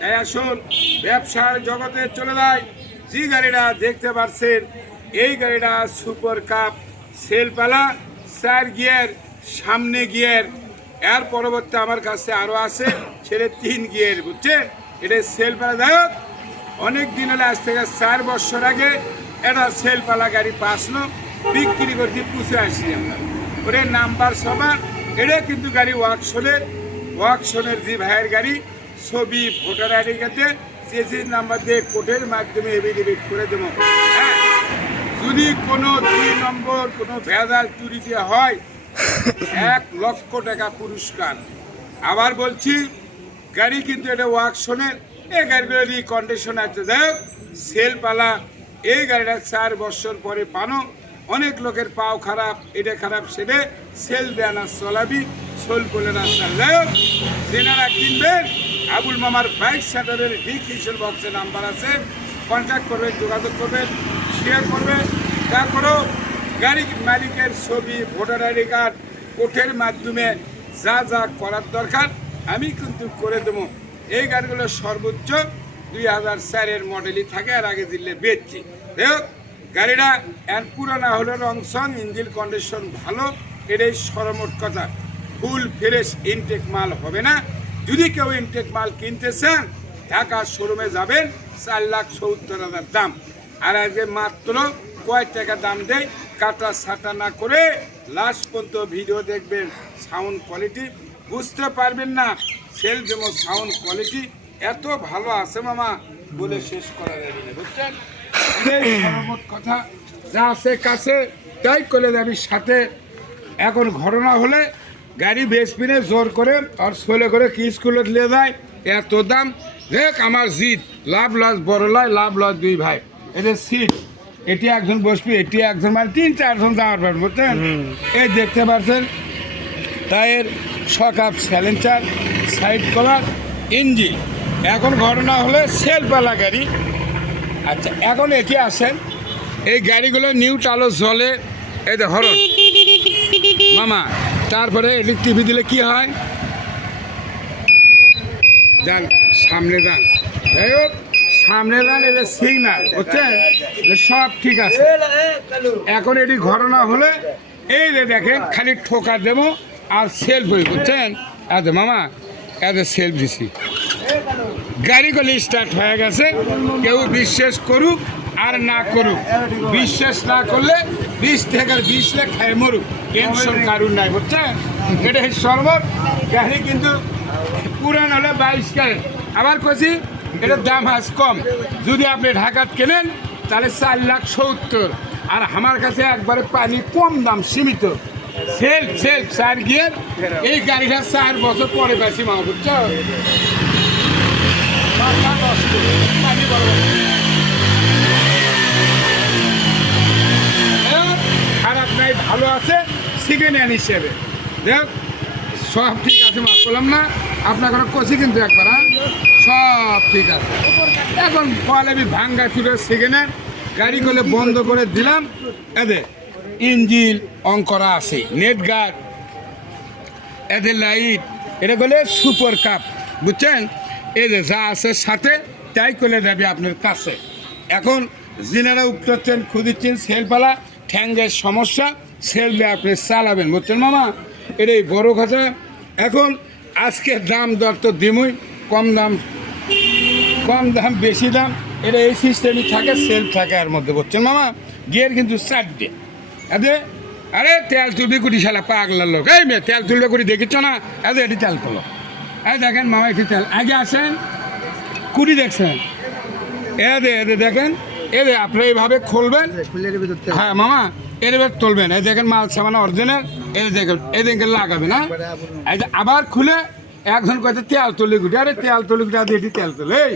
তাই আসুন, ব্যবসার জগতে চলে যায় যে গাড়িটা দেখতে পাচ্ছেন এই গাড়িটা সুপার কাপ সেলপালা, চার গিয়ার, সামনে গিয়ার। এর পরবর্তী আমার কাছে আরও আছে, সেটা তিন গিয়ার, বুঝছেন? এটা সেলপালা দায়ক অনেক দিন হলে আজ থেকে চার বছর আগে এটা সেলপালা গাড়ি পাসলো, বিক্রি করতে পুষে আসি আমরা ওরে নাম্বার সবার, এটা কিন্তু গাড়ি ওয়ার্কশনের ওয়ার্কশনের যে ভাইয়ের গাড়ি ছবি, ভোটার আইডি কার্ডে সিএসির নাম্বার দিয়ে কোর্টের মাধ্যমে এভিডেভিট করে দেবো। হ্যাঁ যদি কোনো দুই নম্বর, কোনো ভেজাল চুরিতে হয়, এক লক্ষ টাকা পুরস্কার। আবার বলছি, গাড়ি কিন্তু এটা ওয়ার্কশনের এই গাড়িগুলো কন্ডিশন আছে। দেখ সেল পালা, এই গাড়িটা চার বছর পরে পানো। অনেক লোকের পাও খারাপ, এটা খারাপ, সেটা সেল দেয় না, চলাবি সোল করে রাস্তা। চালায় যেনারা কিনবেন আবুল মামার বাইক সেন্টারের ডিসক্রিপশন বক্সে নাম্বার আছে। কন্ট্যাক্ট করবেন, যোগাযোগ করবেন শেয়ার করবেন। তারপরেও গাড়ি মালিকের ছবি, ভোটার আইডি কার্ড কোর্টের মাধ্যমে যা যা করার দরকার, আমি কিন্তু করে দেবো। এই গাড়িগুলো সর্বোচ্চ দুই হাজার চারের মডেলই থাকে, আর আগে দিল্লে বেচছি। দেখ গাড়িটা এর পুরানা হলো রং সং, ইঞ্জিন কন্ডিশন ভালো, এটাই সরমোট কথা। ফুল ফ্রেশ ইনটেক মাল হবে না। যদি কেউ ইনটেক মাল কিনতে চান ঢাকা শোরুমে যাবেন, চার লাখ সত্তর হাজার দাম। আর আজকে মাত্র কয়েক টাকা দাম দেয়, কাটা সাটা না করে লাস্ট পর্যন্ত ভিডিও দেখবেন সাউন্ড কোয়ালিটি বুঝতে পারবেন না সেল যেমন সাউন্ড কোয়ালিটি এত ভালো আছে মামা, বলে শেষ করা যাবে না, বুঝছেন? কথা, যা আছে কাছে, তাই করে যাবি সাথে। এখন ঘটনা হলে গাড়ি বেসপিনে জোর করে আর ছোলে করে কি স্কুলে নিয়ে যায়? এত দাম। দেখ আমার জিত লাভ লস বড় লয় লাভ লস দুই ভাই। এটা সিট। এটি একজন বসবি এটি একজন মানে তিন চারজন যাওয়ার পারবেন বুঝছেন? এই দেখতে পাচ্ছেন টায়ার সকাপ স্যালেন্সার সাইড কভার ইঞ্জিন। এখন ঘটনা হলে সেলপালা গাড়ি। আচ্ছা এখন এটি আসেন। এই গাড়িগুলো নিউ টালো জলে এই হরন মামা তারপরে এটি টিভি দিলে কি হয়? যান সামনে যান যাই হোক সামনে যান এটা সিগনাল বুঝছেন? সব ঠিক আছে। এখন এটি ঘটনা হলে, এই যে দেখেন, খালি ঠোকা দেবো আর সেলফ হই বুঝছেন? এত মামা এত সেলফ দিছি। গাড়িগুলি স্টার্ট হয়ে গেছে। কেউ বিশ্বাস করুক আর না করুক। বিশ্বাস না করলে বিশ থেকে বিশ লাখ খায় মরুক টেনশন কারুর নাই, বুঝছেন? এটা সর্বত গাড়ি কিন্তু পুরান হলে বাইশ ক্যারেট আবার কছি এটার দাম আজ কম। যদি আপনি ঢাকাত কেনেন, তাহলে চার লাখ সত্তর। আর আমার কাছে একবারে পানি কম দাম, সীমিত। সেলফ সেলফ চার গিয়ার। এই গাড়িটা চার বছর পরে পাইছি মা বুঝছ? ভালো আছে সেকেন্ড হ্যান্ড হিসেবে দেখ, সব ঠিক আছে মা বললাম না। আপনার কোনো কষি কিন্তু একবার হ্যাঁ? সব ঠিক আছে। এখন পয়ালাবি ভাঙ্গা চুলে সেকেন্ড হ্যান্ড গাড়ি করলে বন্ধ করে দিলাম। এদের ইঞ্জিন অঙ্করা আছে, নেট গার্ড। এদের লাইট, এটা বলে সুপার কাপ, বুঝছেন? এই যে যা আছে সাথে, তাই করে যাবে আপনার কাছে। এখন যিনারা উঠতেছেন খুঁদিচ্ছেন সেলপালা, ঠ্যাঙ্গের সমস্যা সেল দিয়ে আপনি চালাবেন বুঝছেন মামা? এটাই বড় কথা। এখন আজকে দাম দর তো দিমই কম দাম কম দাম বেশি দাম এটা এই সিস্টেমই থাকে সেল থাকে এর মধ্যে বুঝছেন মামা? গিয়ার কিন্তু চারটে। আরে আরে তেল তুলবি কুটি শালা পাগলার লোক। এই মেয়ে তেল তুলবে কুটি দেখেছ না? আরে এটি তেল তোলো। এই দেখেন মামা এটি তেল। আগে আসেন কুড়ি দেখছেন। এ দে দে দেখেন। এ দে আপনি এইভাবে খুলবেন। হ্যাঁ মামা এর এবার তুলবেন এই দেখেন মাল সামান অরিজিনাল এই দেখেন এই দেখেন লাগাবে না। এই যে আবার খুলে একজন কয়েছে তেল তুলে গুটি। আরে তেল তুলে গুটি আরে এটি তেল তুলে। এই,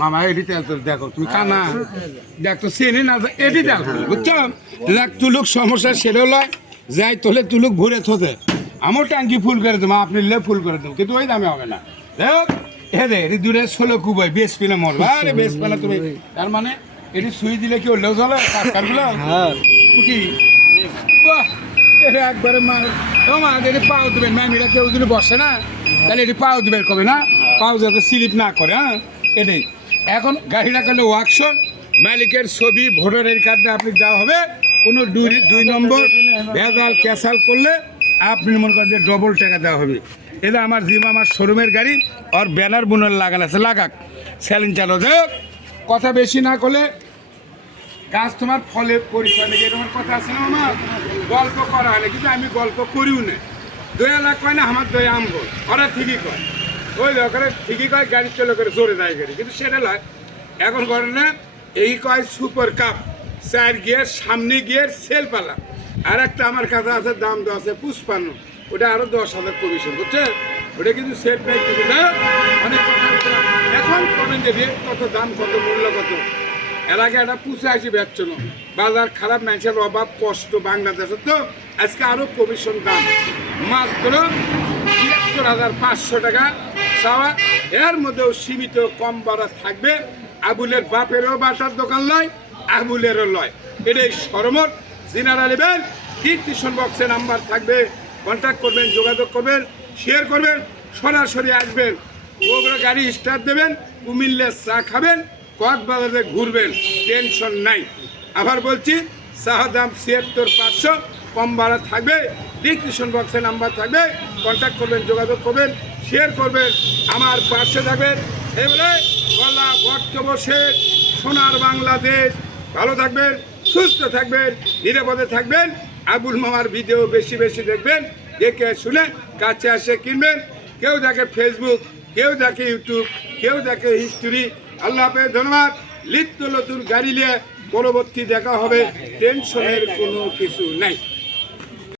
মামা, এটি তেল তুলে। দেখো, তুমি কানা দেখ তো চেনে না এটি তেল তুলে, বুঝছ? দেখ, তুলুক সমস্যা সেটা লয়। যাই তোলে, তুলুক ভরে থোতে। আমার ট্যাঙ্কি ফুল করে দেবো আপনি লে ফুল করে দেবো, কিন্তু ওই দামে হবে না। দেখ এ এটি দূরে ষোলো কুবাই, বেশ পেলে মরবা। আরে বেশ পেলে তুমি, তার মানে এটি সুই দিলে কি হলেও চলে? কাঠকারগুলো হ্যাঁ। কুটি। বাহ এটা একবারে মা এটি পাও দেবেন। ম্যামিরা কেউ যদি বসে না তাহলে এটি পাও দেবেন কবে না? পাও যাতে স্লিপ না করে হ্যাঁ? এটাই এখন গাড়িটা করলে ওয়ার্কশপ মালিকের ছবি ভোটারের কার্ডে আপনি দেওয়া হবে কোনো দুই দুই নম্বর ভেজাল ক্যাসাল করলে আপনি মনে করেন যে ডবল টাকা দেওয়া হবে। এটা আমার জিমা আমার শোরুমের গাড়ি আর ব্যানার বুনার লাগানো আছে লাগাক। স্যালিন চালো যাই হোক, কথা বেশি না করলে গাছ তোমার ফলে পরিচয় নেই, এরকম কথা আছে না আমার গল্প করা হয় না কিন্তু আমি গল্প করিও না। দয়া লাখ কয় না, আমার দয়া আমগো ওরা ঠিকই কয়। ওই লোকেরা ঠিকই কয়, গাড়ি চলে করে জোরে দেয় গাড়ি। কিন্তু সেটা নয় এখন করে না, এই কয় সুপার কাপ, চার গিয়ার, সামনে গিয়ার সেল পালা আর একটা আমার কাছে আছে, দাম দেওয়া আছে পুষ্পান্ন ওটা আরও দশ হাজার কমিশন বুঝছে? ওটা কিন্তু সেট নাই কিছু না। অনেক এখন কমেন্ট দেবে কত দাম, কত মূল্য, কত আগে একটা পুষে আসি বেচছিল। বাজার খারাপ, মানুষের অভাব, কষ্ট বাংলাদেশে তো আজকে আরও কমিশন দাম। মাত্র তিয়াত্তর হাজার পাঁচশো টাকা। চাওয়া, এর মধ্যেও সীমিত কম বাড়া থাকবে। আবুলের বাপেরও বাসার দোকান লয়, আবুলেরও লয়। এটাই সরমত জিনারা নেবেন কীর্তিশন বক্সে নাম্বার থাকবে। কন্ট্যাক্ট করবেন, যোগাযোগ করবেন শেয়ার করবেন, সরাসরি আসবেন। ওগুলো গাড়ি স্টার্ট দেবেন কুমিল্লে চা খাবেন। কক্সবাজারে ঘুরবেন, টেনশন নাই। আবার বলছি চাহা দাম ছিয়াত্তর পাঁচশো, কম ভাড়া থাকবে ডিসক্রিপশন বক্সে নাম্বার থাকবে কন্ট্যাক্ট করবেন, যোগাযোগ করবেন শেয়ার করবেন, আমার পাশে থাকবেন। এবারে গলা ভক্ত বসে সোনার বাংলাদেশ। ভালো থাকবেন, সুস্থ থাকবেন, নিরাপদে থাকবেন। আবুল মামার ভিডিও বেশি বেশি দেখবেন, দেখে শুনে কাছে আসে কিনবেন। কেউ দেখে ফেসবুক কেউ দেখে ইউটিউব কেউ দেখে হিস্টোরি আল্লাহ হাফেজ ধন্যবাদ। লিপ্ত নতুন গাড়ি নিয়ে পরবর্তী দেখা হবে। টেনশনের কোনো কিছু নাই।